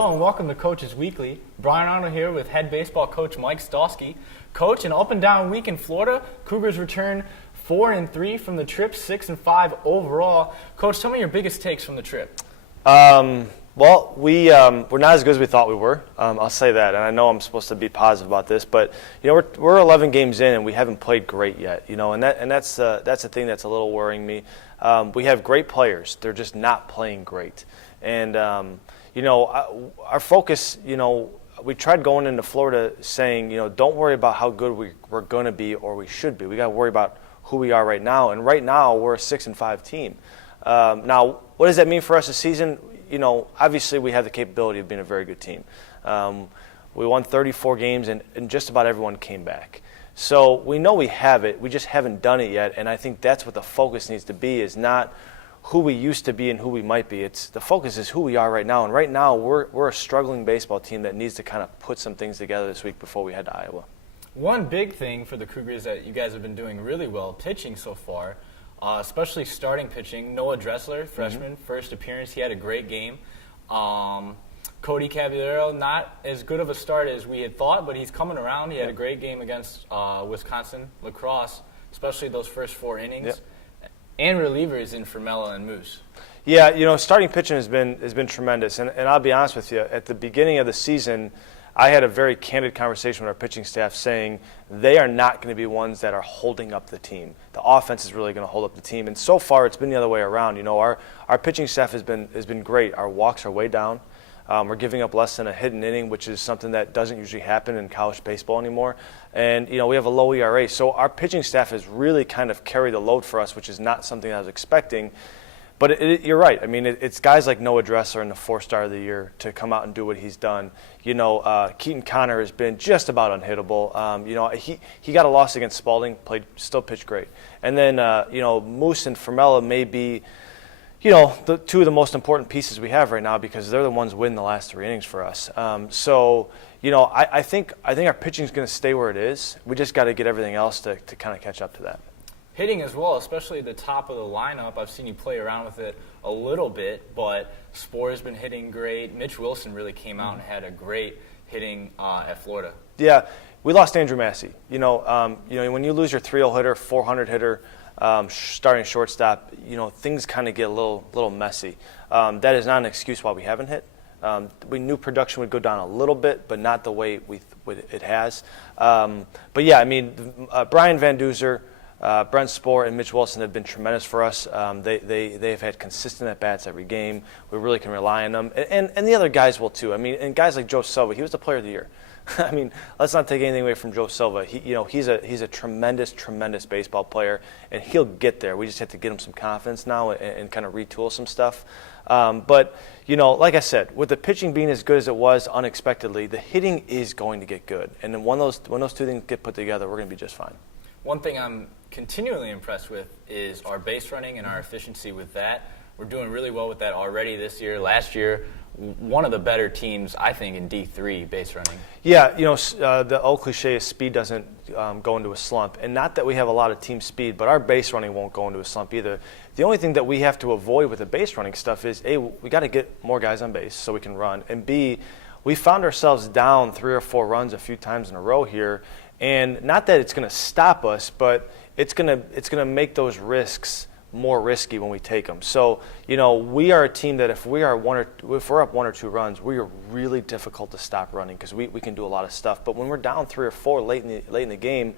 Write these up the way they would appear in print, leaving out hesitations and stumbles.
Hello and welcome to Coach's Weekly. Brian Arnold here with head baseball coach Mike Stosky. Coach, an up and down week in Florida. Cougars return 4-3 from the trip, 6-5 overall. Coach, tell me your biggest takes from the trip. Well, we're not as good as we thought we were. I'll say that, and I know I'm supposed to be positive about this, but we're 11 games in and we haven't played great yet. And that's the thing that's a little worrying me. We have great players; they're just not playing great. And our focus, we tried going into Florida saying, don't worry about how good we're going to be or we should be. We got to worry about who we are right now, and right now we're a 6-5 team. Now, what does that mean for us this season? Obviously we have the capability of being a very good team. We won 34 games and just about everyone came back. So we know we have it, we just haven't done it yet, and I think that's what the focus needs to be, is not who we used to be and who we might be. The focus is who we are right now, and right now we're a struggling baseball team that needs to kind of put some things together this week before we head to Iowa. One big thing for the Cougars that you guys have been doing really well, pitching so far, especially starting pitching. Noah Dressler, freshman, first appearance, he had a great game. Cody Caballero, not as good of a start as we had thought, but he's coming around. He had a great game against Wisconsin lacrosse, especially those first 4 innings. Yep. And relievers in Fermella and Moose. Yeah, starting pitching has been tremendous, and I'll be honest with you. At the beginning of the season, I had a very candid conversation with our pitching staff saying they are not going to be ones that are holding up the team. The offense is really going to hold up the team, and so far it's been the other way around. Our pitching staff has been great. Our walks are way down. We're giving up less than a hit an inning, which is something that doesn't usually happen in college baseball anymore. And, we have a low ERA. So our pitching staff has really kind of carried the load for us, which is not something I was expecting. But you're right. I mean, it's guys like Noah Dressler in the 4-star of the year to come out and do what he's done. Keaton Connor has been just about unhittable. He got a loss against Spalding, still pitched great. And then, Moose and Fermella may be the 2 of the most important pieces we have right now because they're the ones winning the last 3 innings for us. I think our pitching is going to stay where it is. We just got to get everything else to kind of catch up to that. Hitting as well, especially at the top of the lineup. I've seen you play around with it a little bit, but Spore's been hitting great. Mitch Wilson really came out and had a great hitting at Florida. Yeah, we lost Andrew Massey. When you lose your 3-0 hitter, 400 hitter, starting shortstop, things kind of get a little messy. That is not an excuse why we haven't hit. We knew production would go down a little bit, but not the way it has. Brian Van Duzer, Brent Spore, and Mitch Wilson have been tremendous for us. They've had consistent at-bats every game. We really can rely on them. And the other guys will too. And guys like Joe Silva, he was the player of the year. Let's not take anything away from Joe Silva. He's a tremendous baseball player, and he'll get there. We just have to get him some confidence now and kind of retool some stuff. Like I said, with the pitching being as good as it was unexpectedly, the hitting is going to get good. And then when those 2 things get put together, we're going to be just fine. One thing I'm continually impressed with is our base running and our efficiency with that. We're doing really well with that already this year. Last year, one of the better teams, I think, in D3 base running. Yeah, the old cliche is speed doesn't go into a slump. And not that we have a lot of team speed, but our base running won't go into a slump either. The only thing that we have to avoid with the base running stuff is, A, we got to get more guys on base so we can run. And B, we found ourselves down 3 or 4 runs a few times in a row here. And not that it's going to stop us, but it's going to make those risks more risky when we take them. So, we are a team that if we're up 1 or 2 runs, we are really difficult to stop running because we can do a lot of stuff. But when we're down 3 or 4 late in the game,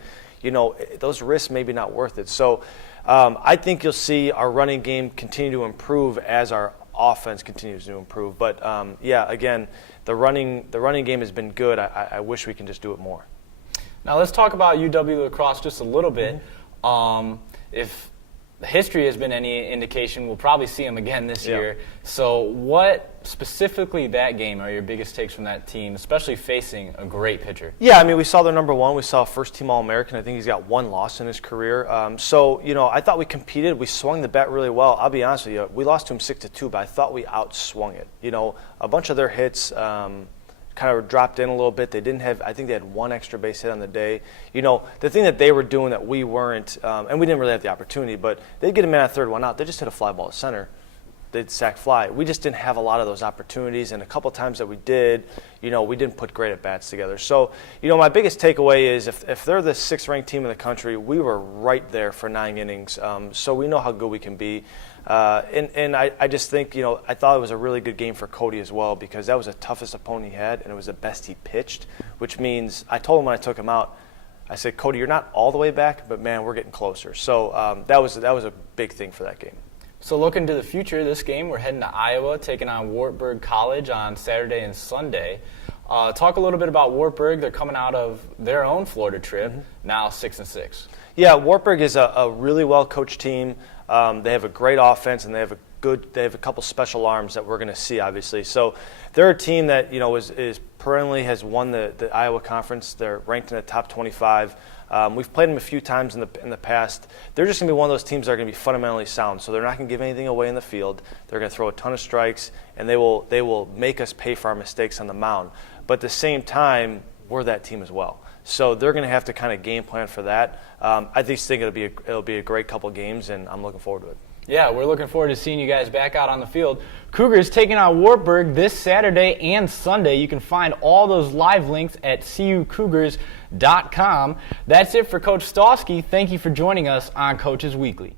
those risks maybe not worth it. So, I think you'll see our running game continue to improve as our offense continues to improve. But again, the running game has been good. I wish we can just do it more. Now let's talk about UW lacrosse just a little bit. If history has been any indication, we'll probably see them again this year. So what specifically that game are your biggest takes from that team, especially facing a great pitcher? Yeah, we saw their number 1. We saw first-team All-American. I think he's got 1 loss in his career. I thought we competed. We swung the bat really well. I'll be honest with you. We lost to him 6-2, but I thought we outswung it. A bunch of their hits kind of dropped in a little bit. I think they had 1 extra base hit on the day. The thing that they were doing that we weren't, and we didn't really have the opportunity, but they'd get a man at third, 1 out. They just hit a fly ball to center. they'd sack fly. We just didn't have a lot of those opportunities, and a couple times that we did, we didn't put great at-bats together. So, my biggest takeaway is if they're the 6th-ranked team in the country, we were right there for 9 innings. So we know how good we can be. And I just think, I thought it was a really good game for Cody as well, because that was the toughest opponent he had, and it was the best he pitched, which means I told him when I took him out, I said, Cody, you're not all the way back, but, man, we're getting closer. So that was a big thing for that game. So looking to the future, this game, we're heading to Iowa, taking on Wartburg College on Saturday and Sunday. Talk a little bit about Wartburg. They're coming out of their own Florida trip, now 6-6. Yeah, Wartburg is a really well-coached team. They have a great offense, and they have a couple special arms that we're going to see, obviously. So they're a team that is perennially has won the Iowa Conference. They're ranked in the top 25. We've played them a few times in the past. They're just going to be one of those teams that are going to be fundamentally sound. So they're not going to give anything away in the field. They're going to throw a ton of strikes, and they will make us pay for our mistakes on the mound. But at the same time, we're that team as well. So they're going to have to kind of game plan for that. I just think it'll be a great couple games, and I'm looking forward to it. Yeah, we're looking forward to seeing you guys back out on the field. Cougars taking on Wartburg this Saturday and Sunday. You can find all those live links at cucougars.com. That's it for Coach Stawski. Thank you for joining us on Coaches Weekly.